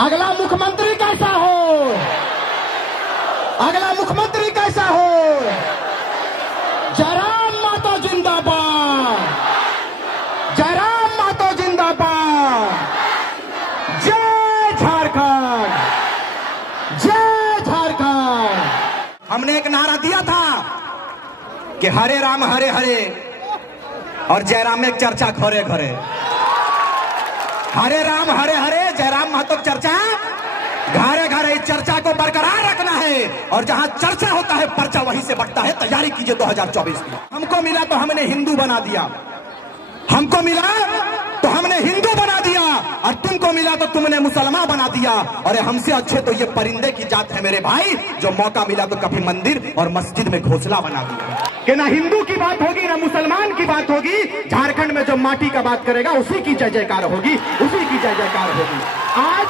अगला मुख्यमंत्री कैसा हो, अगला मुख्यमंत्री कैसा हो। जयराम मातो जिंदाबाद, जयराम मातो जिंदाबाद। जय झारखंड, जय झारखंड। हमने एक नारा दिया था कि हरे राम हरे हरे और जयराम में चर्चा घरे घरे। हरे राम हरे हरे, जयराम महतो चर्चा घरे घरे। इस चर्चा को बरकरार रखना है और जहां चर्चा होता है पर्चा वहीं से बढ़ता है। तैयारी कीजिए 2024 की। हमको मिला तो हमने हिंदू बना दिया, हमको मिला तो हमने हिंदू बना दिया, और तुमको मिला तो तुमने मुसलमान बना दिया। और हमसे अच्छे तो ये परिंदे की जात है मेरे भाई, जो मौका मिला तो कभी मंदिर और मस्जिद में घोंसला बना दिया। कि ना हिंदू की बात होगी ना मुसलमान की बात होगी, झारखंड में जो माटी का बात करेगा उसी की जय जयकार होगी, उसी की जय जयकार होगी। आज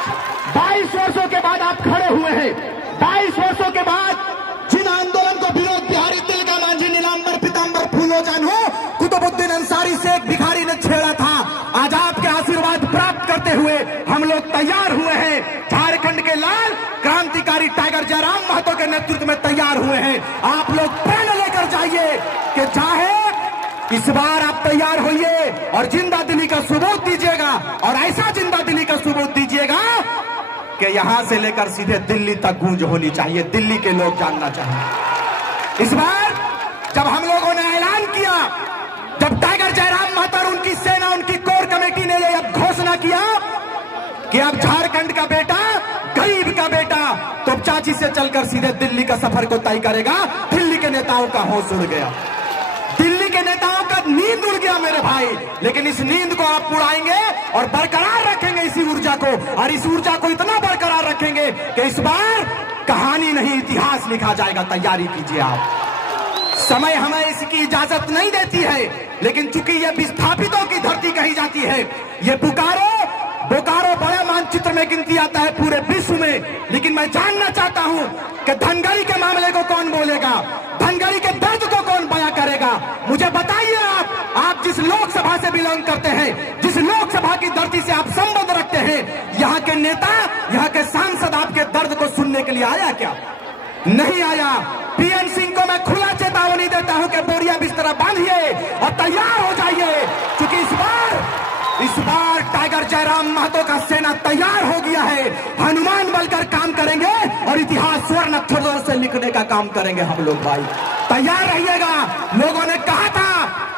22 वर्षों के बाद आप खड़े हुए हैं। 22 वर्षों के बाद जिन आंदोलन को विनोद बिहारी, तिलका मांझी, नीलांबर पीतांबर फूलो जानो, कुतुबुद्दीन अंसारी से एक भिखारी ने छेड़ा था, आज आपके आशीर्वाद प्राप्त करते हुए हम लोग तैयार हुए हैं। झारखंड के लाल क्रांतिकारी टाइगर जयराम महतो के नेतृत्व में तैयार हुए हैं। आप लोग प्रण लेकर जाइए कि चाहे इस बार आप तैयार होइए और जिंदा दिली का सबूत दीजिएगा, और ऐसा जिंदा दिली का सबूत दीजिएगा कि यहां से लेकर सीधे दिल्ली तक गूंज होनी चाहिए, दिल्ली के लोग जानना चाहिए। इस बार जब हम लोगों ने ऐलान किया, जब टाइगर जयराम महतो और उनकी सेना, उनकी कोर कमेटी ने ये अब घोषणा किया कि अब झारखंड का बेटा, गरीब का बेटा तो चाची से चलकर सीधे दिल्ली का सफर को तय करेगा, दिल्ली के नेताओं का होश उड़ गया, दिल्ली के नेताओं का नींद उड़ गया मेरे भाई। लेकिन इस नींद को आप उड़ाएंगे और बरकरार रखेंगे इसी ऊर्जा को, और इस ऊर्जा को इतना बरकरार रखेंगे कि इस बार कहानी नहीं इतिहास लिखा जाएगा। तैयारी कीजिए आप। समय हमें इसकी इजाजत नहीं देती है, लेकिन चूंकि ये विस्थापितों की धरती कही जाती है, ये बोकारो बड़े मानचित्र में गिनती आता है पूरे विश्व में। लेकिन मैं जानना चाहता हूं कि धनगरी के मामले को कौन बोलेगा, धनगरी के दर्द को कौन बयां करेगा। मुझे बताइए आप जिस लोकसभा से बिलोंग करते हैं, जिस लोकसभा की धरती से आप संबंध रखते हैं, यहाँ के नेता, यहाँ के सांसद आपके दर्द को सुनने के लिए आया क्या? नहीं आया। पीएन सिंह को मैं खुला चेतावनी देता हूं कि बोरिया बिस्तरा बांधिए और तैयार हो जाइए, क्योंकि इस बार टाइगर जयराम महतो का सेना तैयार हो गया है। हनुमान बनकर काम करेंगे और इतिहास स्वर्ण अक्षरों से लिखने का काम करेंगे हम लोग भाई। तैयार रहिएगा। लोगों ने कहा था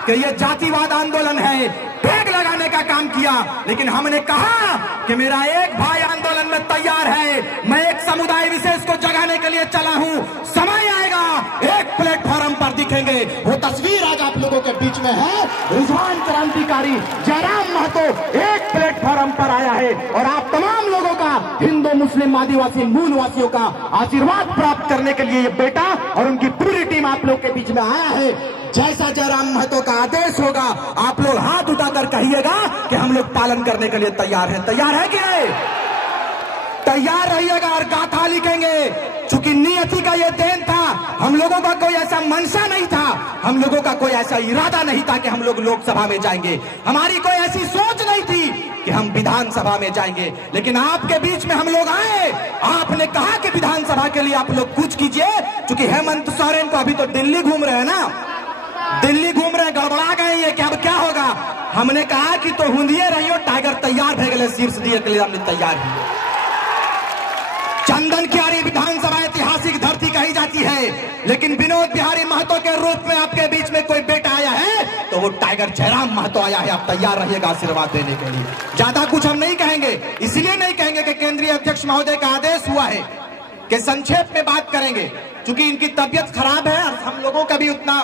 कि ये जातिवाद आंदोलन है, टैग लगाने का काम किया, लेकिन हमने कहा कि मेरा एक भाई आंदोलन में तैयार है, मैं एक समुदाय विशेष को जगाने के लिए चला हूं। समय आएगा, एक प्लेटफॉर्म पर दिखेंगे। वो तस्वीर आज आप लोगों के बीच में है। रिजवान क्रांतिकारी जयराम महतो एक प्लेटफॉर्म पर आया है, और आप तमाम लोगों का, हिंदू मुस्लिम आदिवासी मूल वासियों का आशीर्वाद प्राप्त करने के लिए ये बेटा और उनकी पूरी टीम आप लोग के बीच में आया है। जैसा जयराम महतो का आदेश होगा, आप लोग हाथ उठाकर कहिएगा कि हम लोग पालन करने के लिए तैयार हैं। तैयार है क्या? तैयार रहिएगा और गाथा लिखेंगे। चूंकि नियति का ये देन था, हम लोगों का कोई ऐसा मंशा नहीं था, हम लोगों का कोई ऐसा इरादा नहीं था कि हम लोग लोकसभा में जाएंगे, हमारी कोई ऐसी सोच नहीं थी कि हम विधानसभा में जाएंगे। लेकिन आपके बीच में हम लोग आए, आपने कहा कि विधानसभा के लिए आप लोग कुछ कीजिए। चूंकि हेमंत सोरेन को अभी तो दिल्ली घूम रहे हैं ना, दिल्ली घूम रहे, गड़बड़ा गए ये कि अब क्या होगा। हमने कहा कि तो हुंदिए रहियो, टाइगर तैयार भे गए, शीर्ष दिए के लिए हमने तैयार है। चंदन कियारी विधानसभा ऐतिहासिक धरती कही जाती है, लेकिन विनोद बिहारी महतो के रूप में आपके बीच में कोई बेटा आया है तो वो टाइगर जयराम महतो आया है। आप तैयार रहिएगा आशीर्वाद देने के लिए। ज्यादा कुछ हम नहीं कहेंगे, इसलिए नहीं कहेंगे कि केंद्रीय अध्यक्ष महोदय का आदेश हुआ है कि संक्षेप में बात करेंगे। चूंकि इनकी तबियत खराब है और हम लोगों का भी उतना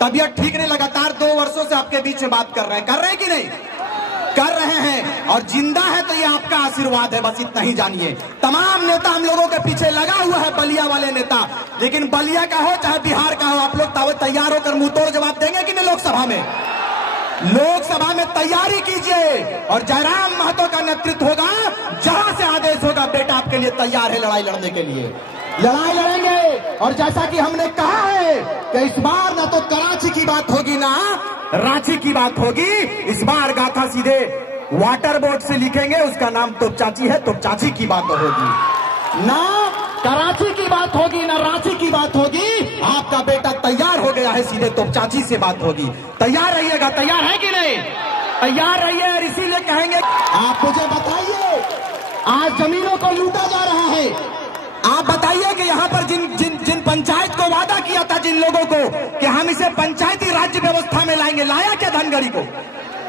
तबियत ठीक नहीं, लगातार 2 वर्षों से आपके बीच में बात कर रहे हैं कि नहीं कर रहे हैं, और जिंदा है तो ये आपका आशीर्वाद है, बस इतना ही जानिए। तमाम नेता हम लोगों के पीछे लगा हुआ है, बलिया वाले नेता, लेकिन बलिया का हो चाहे बिहार का हो, आप लोग तैयार होकर मुंह तोड़ जवाब देंगे कि नहीं लोकसभा में? लोकसभा में तैयारी कीजिए और जयराम महतो का नेतृत्व होगा, जहां से आदेश होगा बेटा आपके लिए तैयार है लड़ाई लड़ने के लिए। लड़ाई लड़ेंगे, और जैसा कि हमने कहा है कि इस बार ना तो कराची की बात होगी ना रांची की बात होगी, इस बार गाथा सीधे वाटर बोर्ड से लिखेंगे उसका नाम तो चाची है, तो चाची की बात होगी, ना कराची की बात होगी, ना रांची की बात होगी। आपका बेटा तैयार हो गया है, सीधे तो चाची से बात होगी। तैयार रहिएगा, तैयार है कि नहीं? तैयार रहिए। और इसीलिए कहेंगे, आप मुझे बताइए, आज जमीनों को लूटा जा रहा है। आप बताइए कि यहाँ पर जिन पंचायत को वादा किया था, जिन लोगों को कि हम इसे पंचायती राज्य व्यवस्था में लाएंगे, लाया क्या धनगढ़ी को?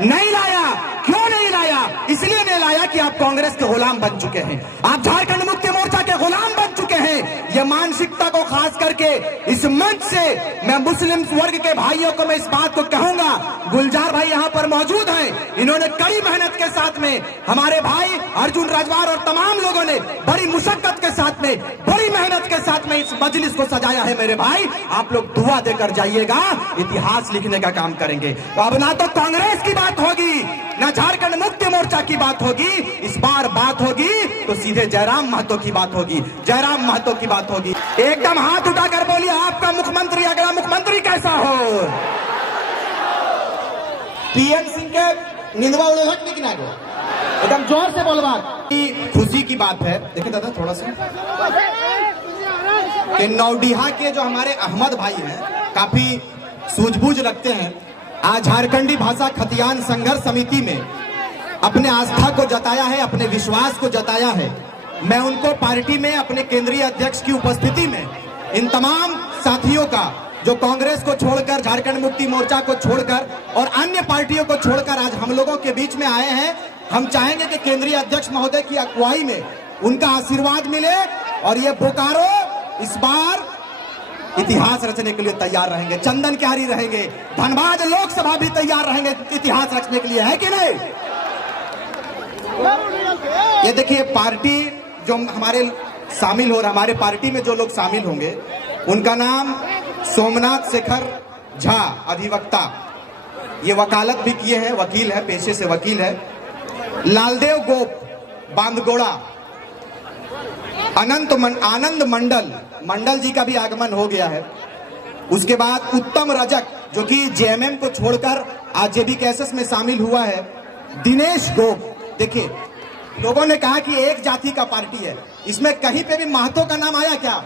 नहीं लाया। क्यों नहीं लाया? इसलिए नहीं लाया कि आप कांग्रेस के गुलाम बन चुके हैं, आप झारखंड मुक्ति मोर्चा के गुलाम बन चुके हैं। ये मानसिकता को खास करके इस मंच से मैं मुस्लिम वर्ग के भाइयों को मैं इस बात को कहूंगा। गुलजार भाई यहाँ पर मौजूद हैं, इन्होंने कड़ी मेहनत के साथ में, हमारे भाई अर्जुन राजवार और तमाम लोगों ने बड़ी मुशक्कत के साथ में, बड़ी मेहनत के साथ में इस मजलिस को सजाया है। मेरे भाई, आप लोग दुआ देकर जाइएगा, इतिहास लिखने का काम करेंगे। तो अब ना तो कांग्रेस की बात होगी, ना झारखंड मुक्ति मोर्चा की बात होगी, इस बार बात होगी तो सीधे जयराम महतो की बात होगी, जयराम महतो की बात होगी। एकदम हाथ उठाकर बोलिए, आपका मुख्यमंत्री, अगला मुख्यमंत्री कैसा हो? पीएन सिंह के निंदवा उड़ोलक निकना को एकदम जोर से बोलवा। खुशी की बात है, देखिए दादा थोड़ा सा, कि नौडीहा के जो हमारे अहमद भाई हैं, काफी सूझबूझ रखते हैं, आज झारखंडी भाषा खतियान संघर्ष समिति में अपने आस्था को जताया है, अपने विश्वास को जताया है। मैं उनको पार्टी में अपने केंद्रीय अध्यक्ष की उपस्थिति में इन तमाम साथियों का, जो कांग्रेस को छोड़कर, झारखंड मुक्ति मोर्चा को छोड़कर और अन्य पार्टियों को छोड़कर आज हम लोगों के बीच में आए हैं, हम चाहेंगे कि केंद्रीय अध्यक्ष महोदय की अगुवाई में उनका आशीर्वाद मिले और ये बोकारो इस बार इतिहास रचने के लिए तैयार रहेंगे। चंदन क्यारी रहेंगे, धनबाद लोकसभा भी तैयार रहेंगे इतिहास रचने के लिए, है कि नहीं? ये देखिए, पार्टी जो हमारे शामिल हो रहे, हमारे पार्टी में जो लोग शामिल होंगे, उनका नाम सोमनाथ शेखर झा, अधिवक्ता, ये वकालत भी किए हैं, वकील है, पेशे से वकील है। लालदेव गोप, बांदगोड़ा। आनंद मंडल जी का भी आगमन हो गया है। उसके बाद उत्तम रजक, जो कि जेएमएम को छोड़कर आज जेबी कैसेस में शामिल हुआ है। दिनेश गोप। देखिए, लोगों ने कहा कि एक जाति का पार्टी है, इसमें कहीं पे भी महतो का नाम आया क्या?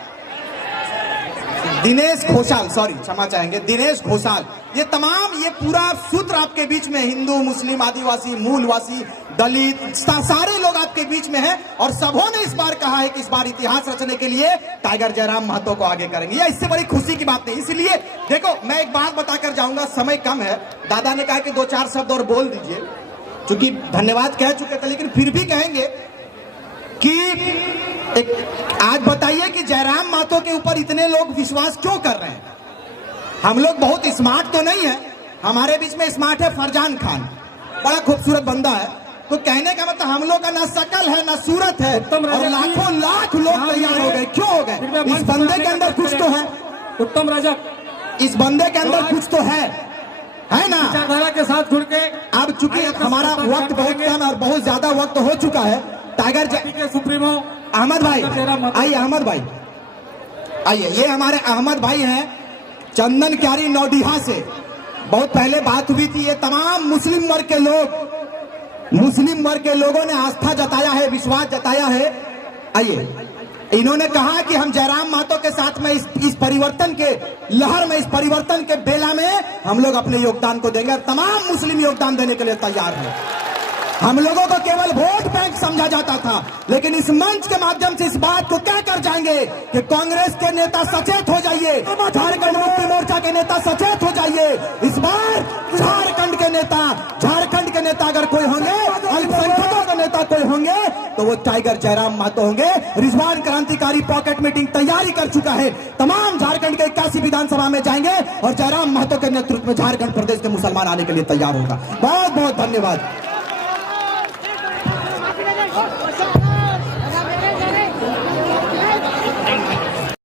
दिनेश घोषाल, सॉरी क्षमा चाहेंगे, दिनेश घोषाल। ये तमाम, ये पूरा सूत्र आपके बीच में हिंदू, मुस्लिम, आदिवासी, मूलवासी, दलित, सारे लोग आपके बीच में हैं और सबों ने इस बार कहा है कि इस बार इतिहास रचने के लिए टाइगर जयराम महतो को आगे करेंगे। ये इससे बड़ी खुशी की बात नहीं। इसलिए देखो, मैं एक बात बताकर जाऊंगा, समय कम है। दादा ने कहा कि 2-4 शब्द और बोल दीजिए, क्योंकि धन्यवाद कह चुके थे, लेकिन फिर भी कहेंगे कि आज बताइए कि जयराम महतो के ऊपर इतने लोग विश्वास क्यों कर रहे हैं? हम लोग बहुत स्मार्ट तो नहीं है, हमारे बीच में स्मार्ट है फरजान खान, बड़ा खूबसूरत बंदा है। तो कहने का मतलब हम लोग का ना शकल है ना सूरत है, और लाखों लाख लोग तैयार हो गए। क्यों हो गए? इस बंदे के अंदर कुछ तो है। उत्तम रजक, इस बंदे के अंदर कुछ तो है ना? विचारधारा के साथ जुड़ के अब चूंकि हमारा वक्त बहुत कम और बहुत ज्यादा वक्त हो चुका है, टाइगर के सुप्रीमो अहमद भाई आइए, अहमद भाई आइए। ये हमारे अहमद भाई हैं, चंदन क्यारी नौडीहा से। बहुत पहले बात हुई थी। ये तमाम मुस्लिम वर्ग के लोगों ने आस्था जताया है, विश्वास जताया है। आइए, इन्होंने कहा कि हम जयराम महतो के साथ में इस परिवर्तन के लहर में, इस परिवर्तन के बेला में हम लोग अपने योगदान को देंगे और तमाम मुस्लिम योगदान देने के लिए तैयार हैं। हम लोगों को केवल वोट बैंक समझा जाता था, लेकिन इस मंच के माध्यम से इस बात को कहकर जाएंगे कि कांग्रेस के नेता सचेत हो जाइए, झारखंड मुक्ति मोर्चा के नेता सचेत हो जाइए। इस बार झारखंड के नेता अगर कोई होंगे, अल्पसंख्यकों के नेता कोई होंगे, तो वो टाइगर जयराम महतो होंगे। रिजवान क्रांतिकारी पॉकेट मीटिंग तैयारी कर चुका है, तमाम झारखंड के 81 विधानसभा में जाएंगे और जयराम महतो के नेतृत्व में झारखंड प्रदेश के मुसलमान आने के लिए तैयार होगा। बहुत बहुत धन्यवाद।